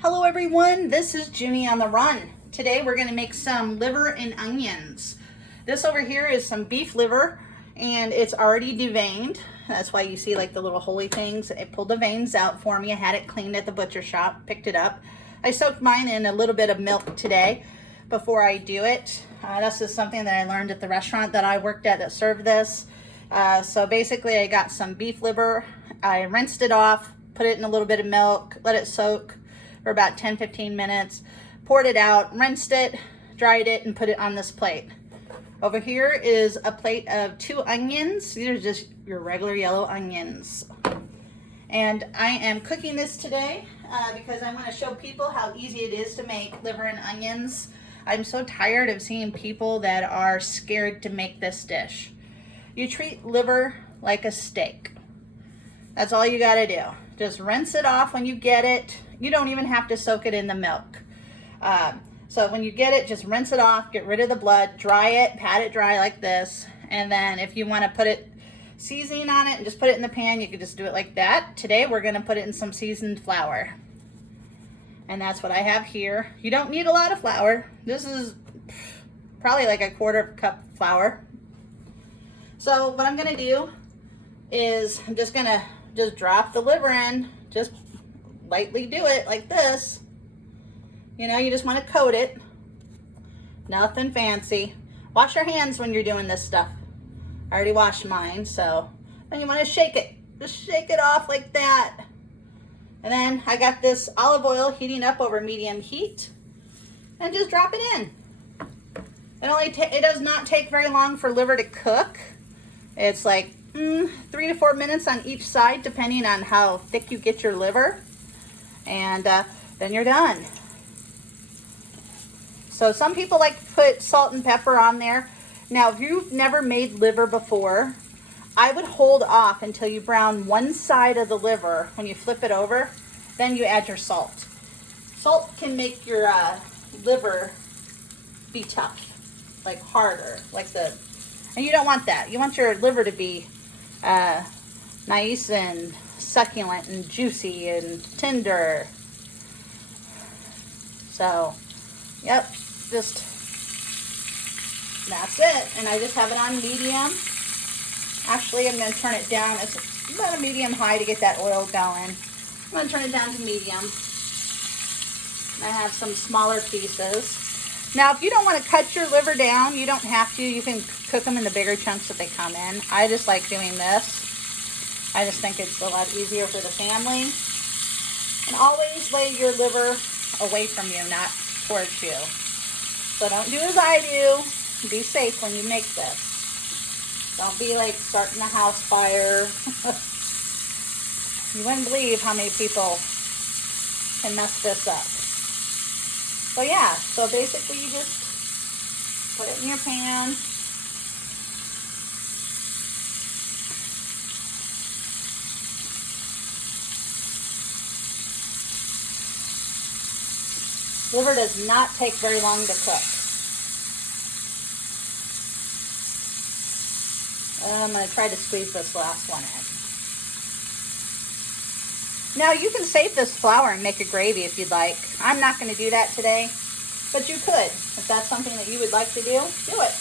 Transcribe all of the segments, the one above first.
Hello everyone, this is Junie on the run. Today we're going to make some liver and onions. This over here is some beef liver and it's already deveined. That's why you see like the little holy things. It pulled the veins out for me. I had it cleaned at the butcher shop, picked it up. I soaked mine in a little bit of milk today before I do it. This is something that I learned at the restaurant that I worked at that served this. So basically I got some beef liver. I rinsed it off, put it in a little bit of milk, let it soak for about 10-15 minutes, poured it out, rinsed it, dried it, and put it on this plate. Over here is a plate of 2 onions. These are just your regular yellow onions. And I am cooking this today because I want to show people how easy it is to make liver and onions. I'm so tired of seeing people that are scared to make this dish. You treat liver like a steak. That's all you got to do. Just rinse it off when you get it. You don't even have to soak it in the milk. So when you get it, just rinse it off, get rid of the blood, dry it, pat it dry like this. And then if you want to put it seasoning on it and just put it in the pan, you could just do it like that. Today we're going to put it in some seasoned flour. And that's what I have here. You don't need a lot of flour. This is probably like a 1/4 cup flour. So what I'm going to do is I'm just going to drop the liver in, just lightly do it like this. You know, you just want to coat it. Nothing fancy. Wash your hands when you're doing this stuff. I already washed mine, so then you want to shake it. Just shake it off like that. And then I got this olive oil heating up over medium heat. And just drop it in. It does not take very long for liver to cook. It's like 3 to 4 minutes on each side, depending on how thick you get your liver. And then you're done. So some people like to put salt and pepper on there. Now, if you've never made liver before, I would hold off until you brown one side of the liver. When you flip it over, then you add your salt. Salt can make your liver be tough, like harder, and you don't want that. You want your liver to be nice and succulent and juicy and tender. So, yep, just that's it. And I just have it on medium. Actually, I'm going to turn it down. It's about a medium high to get that oil going. I'm going to turn it down to medium. I have some smaller pieces. Now, if you don't want to cut your liver down, you don't have to. You can cook them in the bigger chunks that they come in. I just like doing this. I just think it's a lot easier for the family. And always lay your liver away from you, not towards you. So don't do as I do. Be safe when you make this. Don't be like starting a house fire. You wouldn't believe how many people can mess this up. So yeah, so basically you just put it in your pan. Liver does not take very long to cook. I'm going to try to squeeze this last one in. Now you can save this flour and make a gravy if you'd like. I'm not going to do that today, but you could. If that's something that you would like to do it.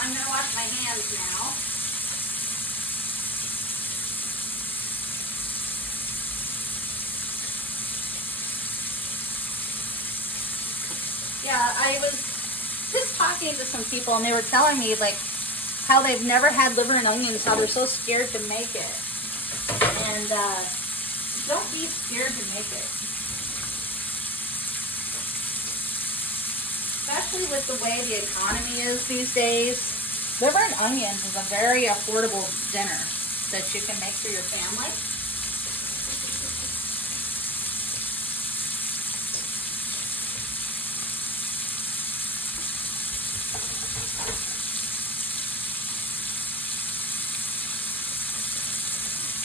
I'm going to wash my hands now. Yeah, I was just talking to some people and they were telling me like how they've never had liver and onions, how they're so scared to make it. And don't be scared to make it. Especially with the way the economy is these days. Liver and onions is a very affordable dinner that you can make for your family.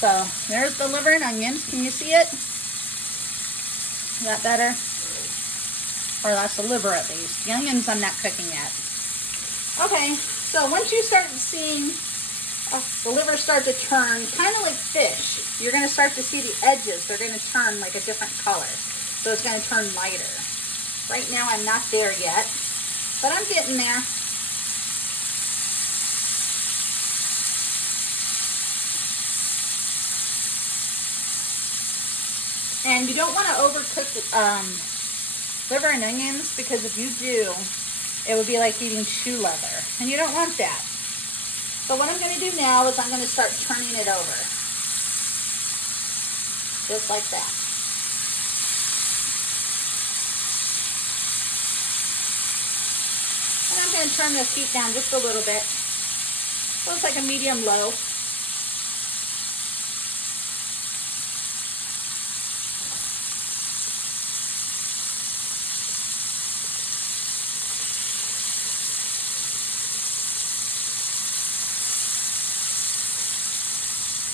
So there's the liver and onions. Can you see it? Is that better? Or that's the liver at least. The onions I'm not cooking yet. Okay, so once you start seeing The liver starts to turn kind of like fish. You're going to start to see the edges. They're going to turn like a different color. So it's going to turn lighter. Right now I'm not there yet, but I'm getting there. And you don't want to overcook liver and onions, because if you do, it would be like eating shoe leather, and you don't want that. So what I'm going to do now is I'm going to start turning it over, just like that. And I'm going to turn this heat down just a little bit, so it's like a medium low.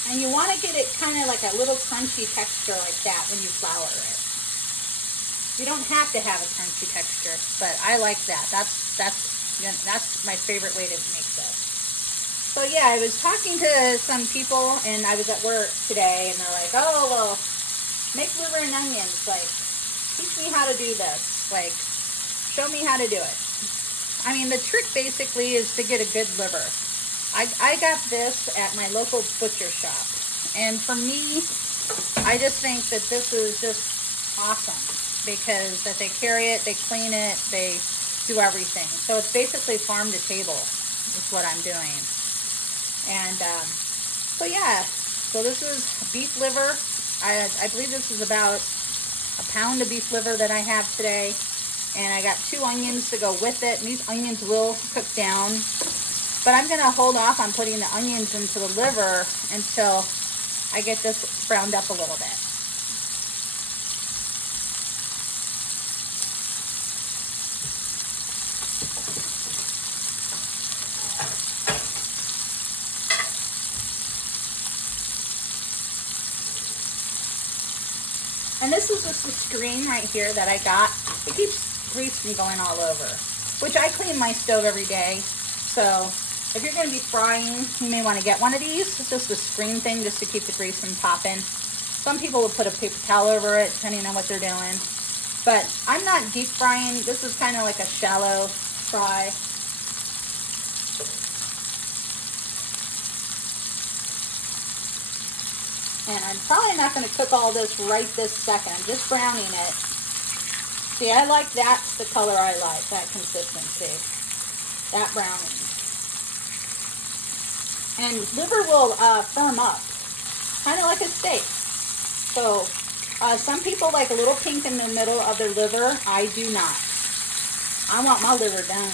And you want to get it kind of like a little crunchy texture like that when you flour it. You don't have to have a crunchy texture, but I like that. That's my favorite way to make this. So yeah, I was talking to some people, and I was at work today, and they're like, "Oh, well, make liver and onions. Like, teach me how to do this. Like, show me how to do it." I mean, the trick basically is to get a good liver. I got this at my local butcher shop, and for me, I just think that this is just awesome, because that they carry it, they clean it, they do everything. So it's basically farm to table is what I'm doing. And so yeah, so this is beef liver. I believe this is about a pound of beef liver that I have today, and I got 2 onions to go with it, and these onions will cook down. But I'm going to hold off on putting the onions into the liver until I get this browned up a little bit. And this is just a screen right here that I got. It keeps grease from going all over, which I clean my stove every day. So if you're going to be frying, you may want to get one of these. It's just a screen thing just to keep the grease from popping. Some people will put a paper towel over it, depending on what they're doing. But I'm not deep frying. This is kind of like a shallow fry. And I'm probably not going to cook all this right this second. I'm just browning it. See, I like that's the color I like, that consistency, that browning. And liver will firm up, kind of like a steak. So some people like a little pink in the middle of their liver. I do not. I want my liver done.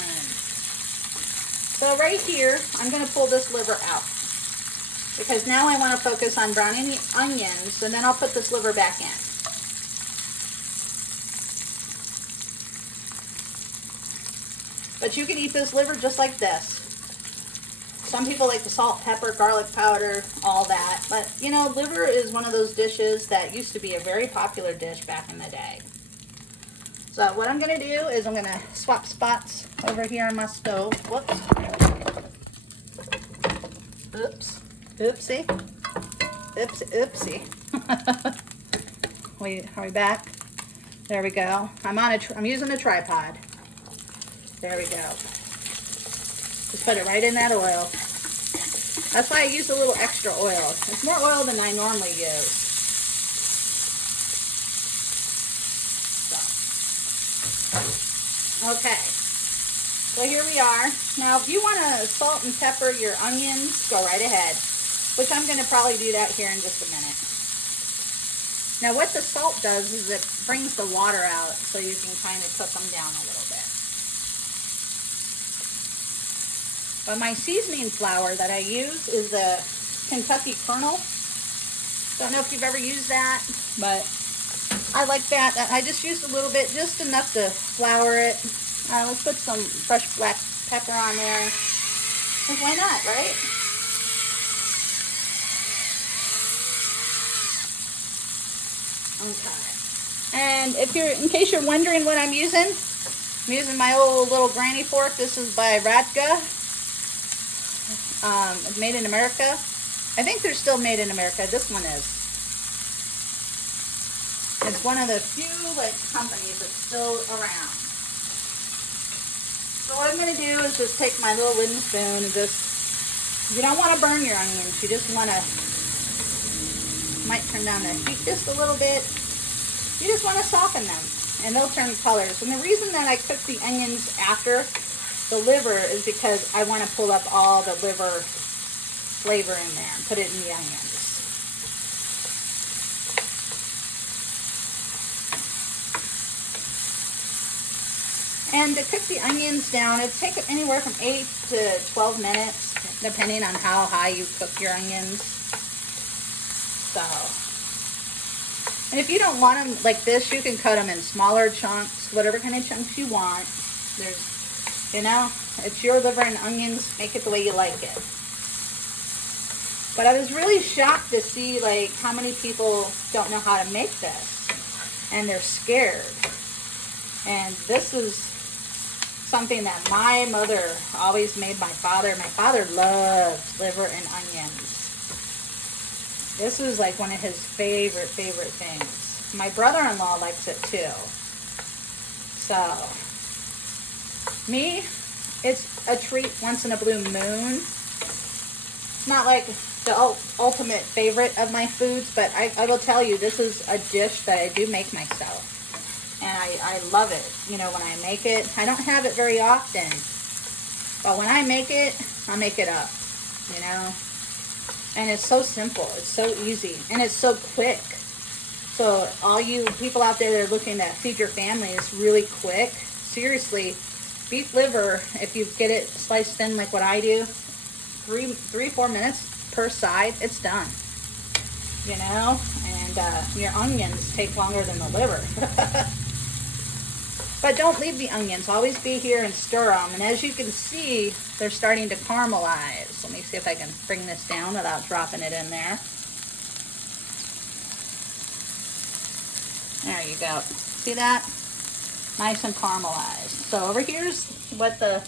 So right here, I'm going to pull this liver out, because now I want to focus on browning the onions, and then I'll put this liver back in. But you can eat this liver just like this. Some people like the salt, pepper, garlic powder, all that. But, you know, liver is one of those dishes that used to be a very popular dish back in the day. So what I'm going to do is I'm going to swap spots over here on my stove. Whoops. Oops. Oopsie. Oopsie. Are we back? There we go. I'm using a tripod. There we go. Just put it right in that oil. That's why I use a little extra oil. It's more oil than I normally use. So. Okay. So here we are. Now, if you want to salt and pepper your onions, go right ahead. Which I'm going to probably do that here in just a minute. Now, what the salt does is it brings the water out, so you can kind of cook them down a little bit. But my seasoning flour that I use is the Kentucky Kernel. Don't know if you've ever used that, but I like that. I just used a little bit, just enough to flour it. Let's put some fresh black pepper on there. Because why not, right? Okay. And in case you're wondering what I'm using my old little granny fork. This is by Radka. It's made in America. I think they're still made in America. This one is. It's one of the few like companies that's still around. So what I'm going to do is just take my little wooden spoon and just, you don't want to burn your onions. You just want to, might turn down the heat just a little bit. You just want to soften them and they'll turn colors. And the reason that I cook the onions after the liver is because I want to pull up all the liver flavor in there and put it in the onions. And to cook the onions down, it takes anywhere from 8 to 12 minutes, depending on how high you cook your onions. So, and if you don't want them like this, you can cut them in smaller chunks, whatever kind of chunks you want. There's, you know, it's your liver and onions, make it the way you like it. But I was really shocked to see like how many people don't know how to make this, and they're scared. And this is something that my mother always made my father. My father loved liver and onions. This was like one of his favorite things. My brother-in-law likes it too. So, me, it's a treat once in a blue moon. It's not like the ultimate favorite of my foods, but I will tell you, this is a dish that I do make myself. And I love it, you know, when I make it. I don't have it very often, but when I make it, I'll make it up, you know. And it's so simple, it's so easy, and it's so quick. So all you people out there that are looking to feed your families really quick, seriously, beef liver, if you get it sliced thin like what I do, 3-4 minutes per side, it's done, you know. And your onions take longer than the liver. But don't leave the onions. Always be here and stir them. And as you can see, they're starting to caramelize. Let me see if I can bring this down without dropping it in there. There you go. See that? Nice and caramelized. So over here's what the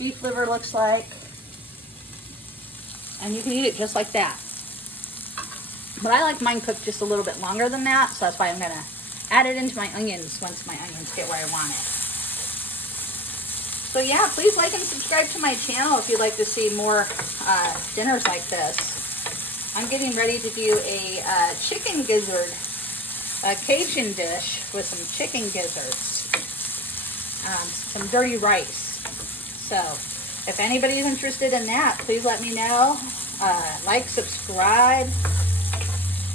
beef liver looks like. And you can eat it just like that. But I like mine cooked just a little bit longer than that, so that's why I'm going to add it into my onions once my onions get where I want it. So yeah, please like and subscribe to my channel if you'd like to see more dinners like this. I'm getting ready to do a chicken gizzard, a Cajun dish with some chicken gizzards, some dirty rice. So if anybody's interested in that, please let me know. Like, subscribe,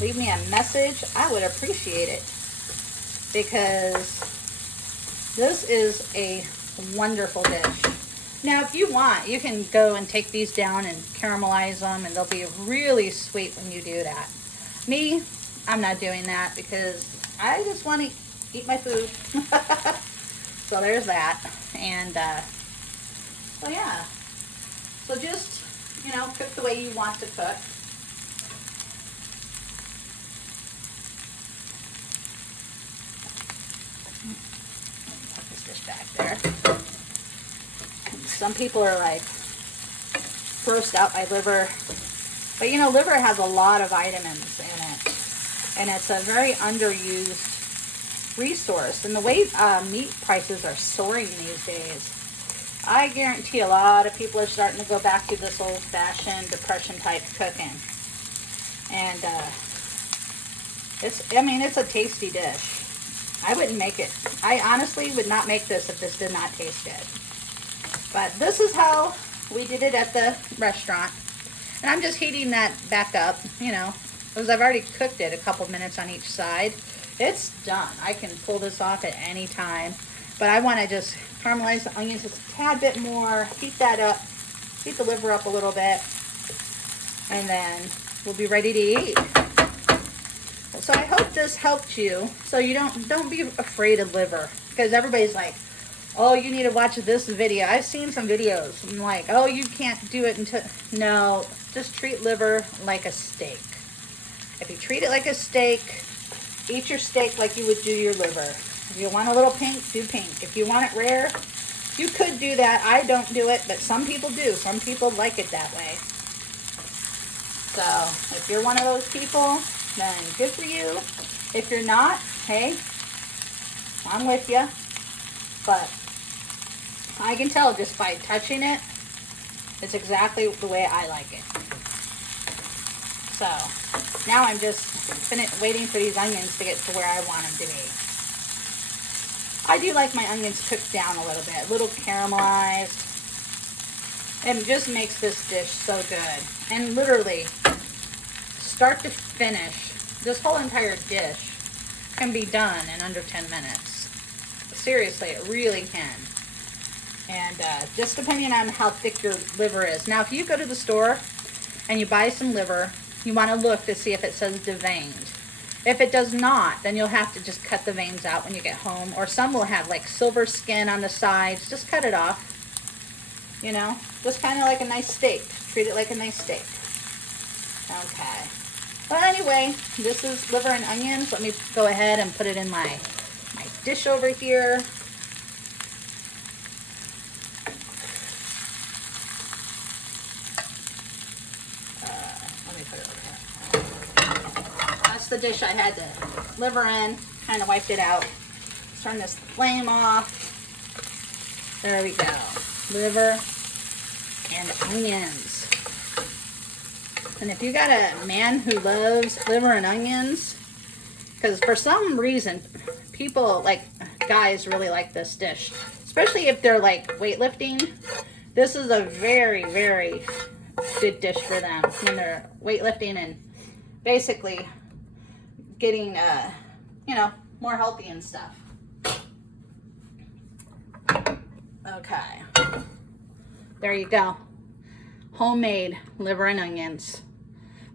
leave me a message. I would appreciate it, because this is a wonderful dish. Now, if you want, you can go and take these down and caramelize them, and they'll be really sweet when you do that. Me, I'm not doing that because I just want to eat my food. So there's that. And so yeah. So just, you know, cook the way you want to cook. Back there. Some people are like grossed out by liver, but you know, liver has a lot of vitamins in it, and it's a very underused resource. And the way meat prices are soaring these days, I guarantee a lot of people are starting to go back to this old-fashioned depression type cooking. And it's a tasty dish. I wouldn't make it. I honestly would not make this if this did not taste good. But this is how we did it at the restaurant. And I'm just heating that back up, you know, because I've already cooked it a couple minutes on each side. It's done. I can pull this off at any time. But I want to just caramelize the onions just a tad bit more, heat that up, heat the liver up a little bit, and then we'll be ready to eat. So I hope this helped you. So you don't be afraid of liver, because everybody's like, oh, you need to watch this video. I've seen some videos. I'm like, oh, you can't do it until... No, just treat liver like a steak. If you treat it like a steak, eat your steak like you would do your liver. If you want a little pink, do pink. If you want it rare, You could do that. I don't do it, but some people do. Some people like it that way. So if you're one of those people, then good for you. If you're not, hey, I'm with you. But I can tell just by touching it, it's exactly the way I like it. So now I'm just waiting for these onions to get to where I want them to be. I do like my onions cooked down a little caramelized. It just makes this dish so good. And literally, start to finish, this whole entire dish can be done in under 10 minutes. Seriously, it really can. And just depending on how thick your liver is. Now, if you go to the store and you buy some liver, you want to look to see if it says deveined. If it does not, then you'll have to just cut the veins out when you get home. Or some will have like silver skin on the sides. Just cut it off. You know, just kind of like a nice steak. Treat it like a nice steak. Okay. But anyway, this is liver and onions. Let me go ahead and put it in my dish over here. Let me put it over here. That's the dish I had the liver in. Kind of wiped it out. Let's turn this flame off. There we go. Liver and onions. And if you got a man who loves liver and onions, because for some reason, people, like guys, really like this dish. Especially if they're like weightlifting. This is a very, very good dish for them when they're weightlifting and basically getting, you know, more healthy and stuff. Okay. There you go. Homemade liver and onions.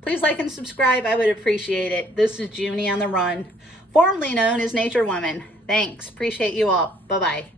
Please like and subscribe. I would appreciate it. This is Junie on the Run, formerly known as Nature Woman. Thanks. Appreciate you all. Bye-bye.